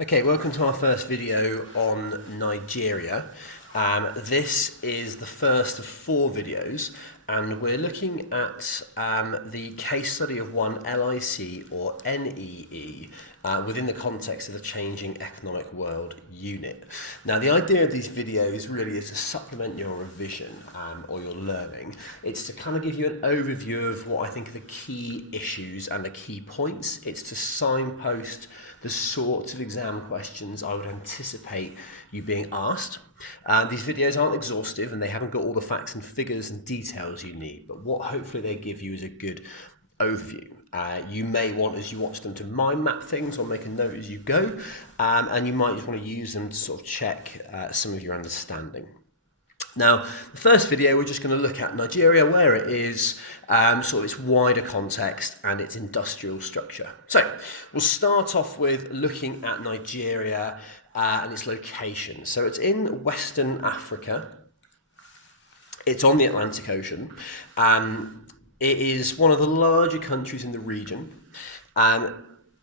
Okay, welcome to our first video on Nigeria. This is the first of 4 videos, and we're looking at the case study of one LIC or NEE within the context of the Changing Economic World Unit. Now, the idea of these videos really is to supplement your revision or your learning. It's to kind of give you an overview of what I think are the key issues and the key points. It's to signpost the sorts of exam questions I would anticipate you being asked. These videos aren't exhaustive and they haven't got all the facts and figures and details you need, but what hopefully they give you is a good overview. You may want, as you watch them, to mind map things or make a note as you go, and you might just want to use them to sort of check some of your understanding. Now, the first video, we're just going to look at Nigeria, where it is, sort of its wider context and its industrial structure. So, we'll start off with looking at Nigeria and its location. So, it's in Western Africa. It's on the Atlantic Ocean. It is one of the larger countries in the region.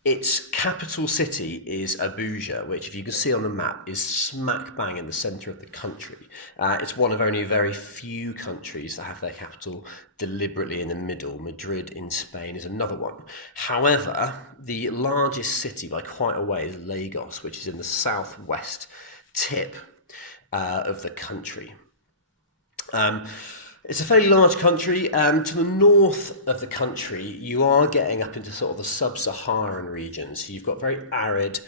Its capital city is Abuja, which, if you can see on the map, is smack bang in the centre of the country. It's one of only very few countries that have their capital deliberately in the middle. Madrid in Spain is another one. However, the largest city by quite a way is Lagos, which is in the southwest tip of the country. It's a fairly large country. To the north of the country, you are getting up into sort of the sub-Saharan region. So you've got very arid,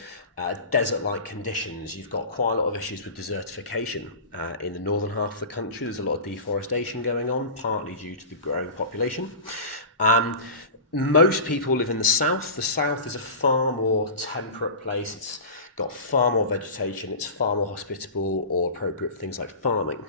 desert-like conditions. You've got quite a lot of issues with desertification in the northern half of the country. There's a lot of deforestation going on, partly due to the growing population. Most people live in the south. The south is a far more temperate place. It's got far more vegetation. It's far more hospitable or appropriate for things like farming.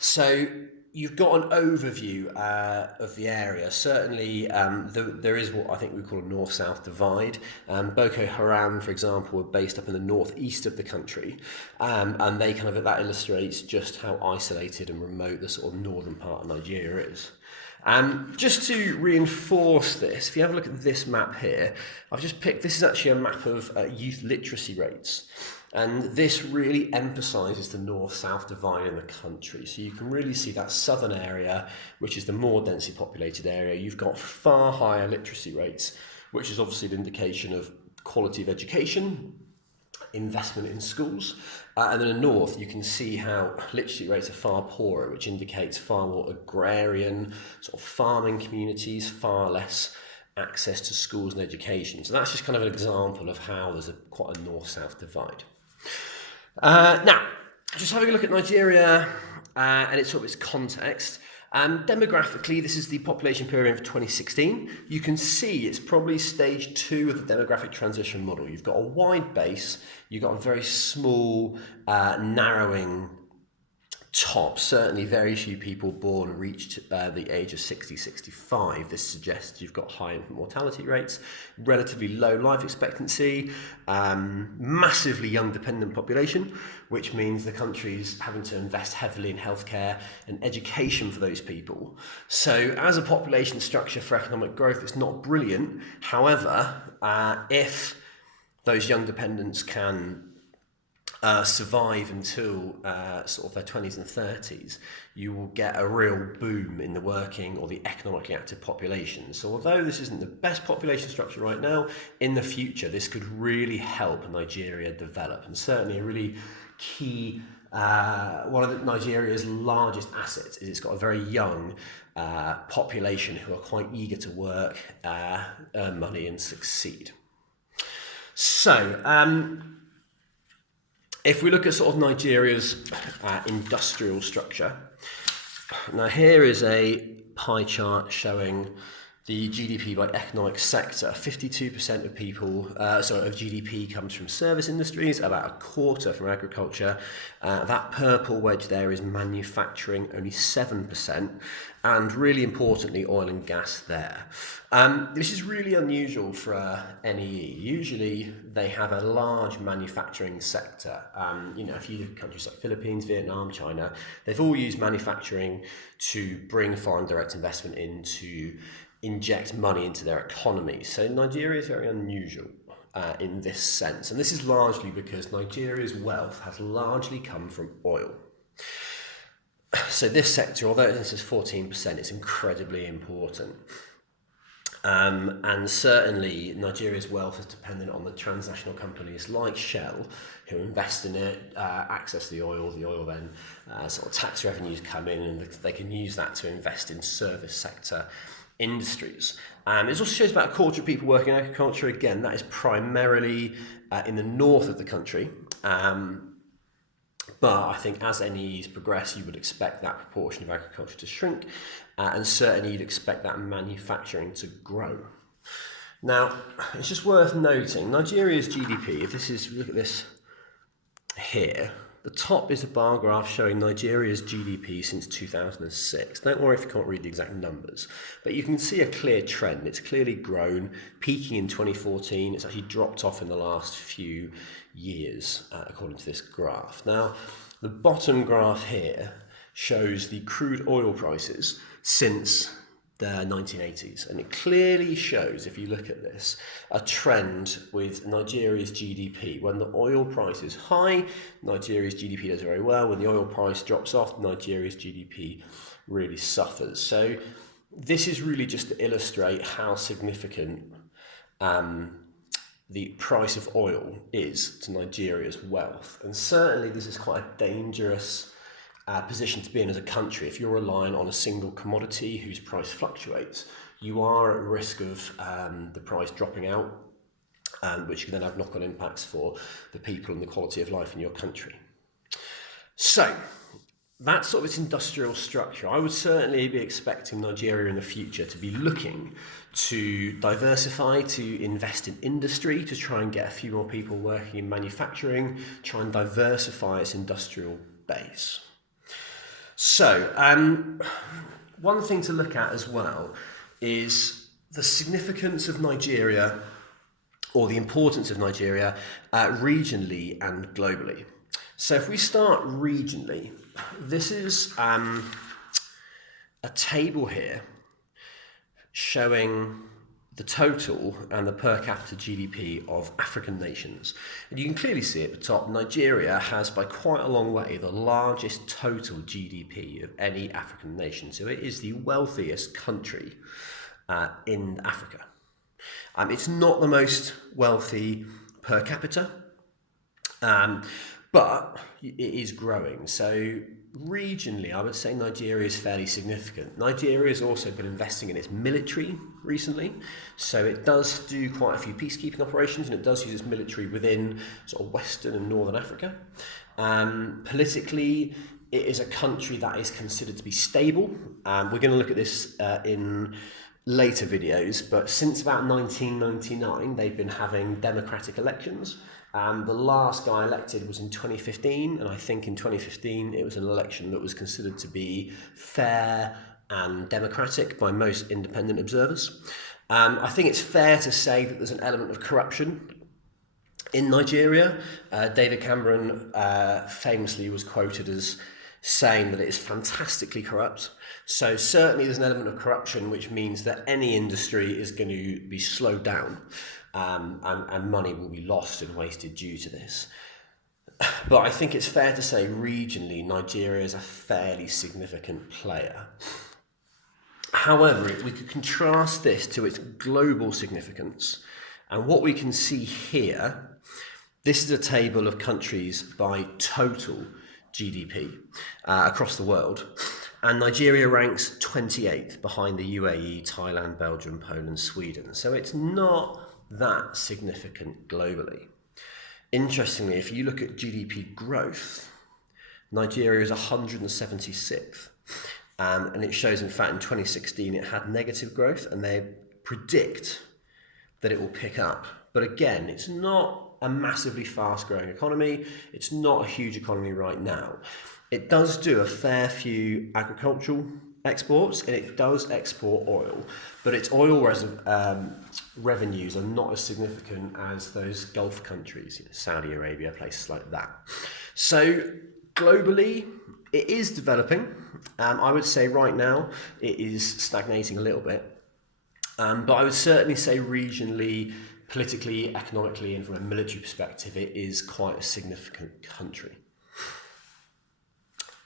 So you've got an overview of the area. Certainly, there is what I think we call a north-south divide. Boko Haram, for example, were based up in the northeast of the country, and they kind of that illustrates just how isolated and remote the sort of northern part of Nigeria is. Just to reinforce this, if you have a look at this map here, I've just picked, this is actually a map of youth literacy rates. And this really emphasises the north-south divide in the country. So you can really see that southern area, which is the more densely populated area, you've got far higher literacy rates, which is obviously an indication of quality of education, investment in schools. And then in the north, you can see how literacy rates are far poorer, which indicates far more agrarian, sort of farming communities, far less access to schools and education. So that's just kind of an example of how there's quite a north-south divide. Now, just having a look at Nigeria and its sort of its context. Demographically, this is the population pyramid for 2016. You can see it's probably stage 2 of the demographic transition model. You've got a wide base, you've got a very small, narrowing top. Certainly very few people born reached the age of 60, 65. This suggests you've got high infant mortality rates, relatively low life expectancy, massively young dependent population, which means the country's having to invest heavily in healthcare and education for those people. So as a population structure for economic growth, it's not brilliant. However, if those young dependents can survive until sort of their 20s and 30s, you will get a real boom in the working or the economically active population. So although this isn't the best population structure right now, in the future this could really help Nigeria develop, and certainly a really key, one of Nigeria's largest assets is it's got a very young population who are quite eager to work, earn money and succeed. So, if we look at sort of Nigeria's industrial structure, now here is a pie chart showing the GDP by economic sector. 52% of people, of GDP comes from service industries, about a quarter from agriculture. That purple wedge there is manufacturing, only 7%, and really importantly, oil and gas there. This is really unusual for NEE. Usually they have a large manufacturing sector. If you look at countries like Philippines, Vietnam, China, they've all used manufacturing to bring foreign direct investment in to inject money into their economy. So Nigeria is very unusual. in this sense. And this is largely because Nigeria's wealth has largely come from oil. So this sector, although this is 14%, it's incredibly important. And certainly Nigeria's wealth is dependent on the transnational companies like Shell, who invest in it, access the oil then sort of tax revenues come in, and they can use that to invest in service sector industries. It also shows about a quarter of people working in agriculture. Again, that is primarily in the north of the country. But I think as NEEs progress, you would expect that proportion of agriculture to shrink, and certainly you'd expect that manufacturing to grow. Now, it's just worth noting, Nigeria's GDP, look at this here, the top is a bar graph showing Nigeria's GDP since 2006. Don't worry if you can't read the exact numbers, but you can see a clear trend. It's clearly grown, peaking in 2014. It's actually dropped off in the last few years, according to this graph. Now, the bottom graph here shows the crude oil prices since the 1980s, and it clearly shows, if you look at this, a trend with Nigeria's GDP. When the oil price is high, Nigeria's GDP does very well. When the oil price drops off, Nigeria's GDP really suffers. So this is really just to illustrate how significant the price of oil is to Nigeria's wealth. And certainly this is quite a dangerous position to be in as a country. If you're relying on a single commodity whose price fluctuates, you are at risk of the price dropping out, which can then have knock-on impacts for the people and the quality of life in your country. So that's sort of its industrial structure. I would certainly be expecting Nigeria in the future to be looking to diversify, to invest in industry, to try and get a few more people working in manufacturing, try and diversify its industrial base. So, one thing to look at as well is the significance of Nigeria, or the importance of Nigeria, regionally and globally. So if we start regionally, this is a table here showing the total and the per capita GDP of African nations. And you can clearly see at the top, Nigeria has by quite a long way the largest total GDP of any African nation. So it is the wealthiest country in Africa. It's not the most wealthy per capita, but it is growing. So regionally, I would say Nigeria is fairly significant. Nigeria has also been investing in its military recently, so it does do quite a few peacekeeping operations, and it does use its military within sort of Western and Northern Africa. Politically, it is a country that is considered to be stable. We're going to look at this in later videos, but since about 1999, they've been having democratic elections. The last guy elected was in 2015, and I think in 2015 it was an election that was considered to be fair and democratic by most independent observers. I think it's fair to say that there's an element of corruption in Nigeria. David Cameron famously was quoted as saying that it is fantastically corrupt. So certainly there's an element of corruption, which means that any industry is going to be slowed down. And money will be lost and wasted due to this. But I think it's fair to say regionally, Nigeria is a fairly significant player. However, we could contrast this to its global significance. And what we can see here, this is a table of countries by total GDP across the world. And Nigeria ranks 28th behind the UAE, Thailand, Belgium, Poland, Sweden. So it's not that significant globally. Interestingly, if you look at GDP growth, Nigeria is 176th, and it shows, in fact, in 2016 it had negative growth, and they predict that it will pick up. But again, it's not a massively fast-growing economy. It's not a huge economy right now. It does do a fair few agricultural exports, and it does export oil, but its oil revenues are not as significant as those Gulf countries, Saudi Arabia, places like that. So globally, it is developing. I would say right now it is stagnating a little bit, but I would certainly say regionally politically, economically, and from a military perspective, it is quite a significant country.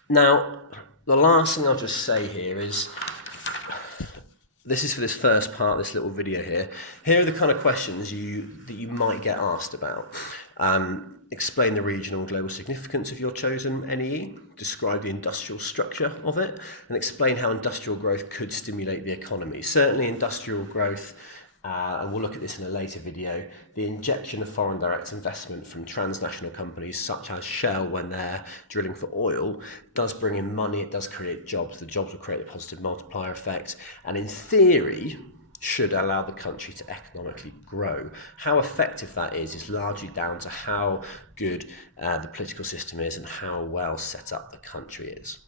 Now, the last thing I'll just say here is, this is for this first part, this little video here. Here are the kind of questions that you might get asked about. Explain the regional and global significance of your chosen NEE, describe the industrial structure of it, and explain how industrial growth could stimulate the economy. Certainly industrial growth, and we'll look at this in a later video, the injection of foreign direct investment from transnational companies such as Shell when they're drilling for oil does bring in money, it does create jobs, the jobs will create a positive multiplier effect, and in theory should allow the country to economically grow. How effective that is largely down to how good the political system is and how well set up the country is.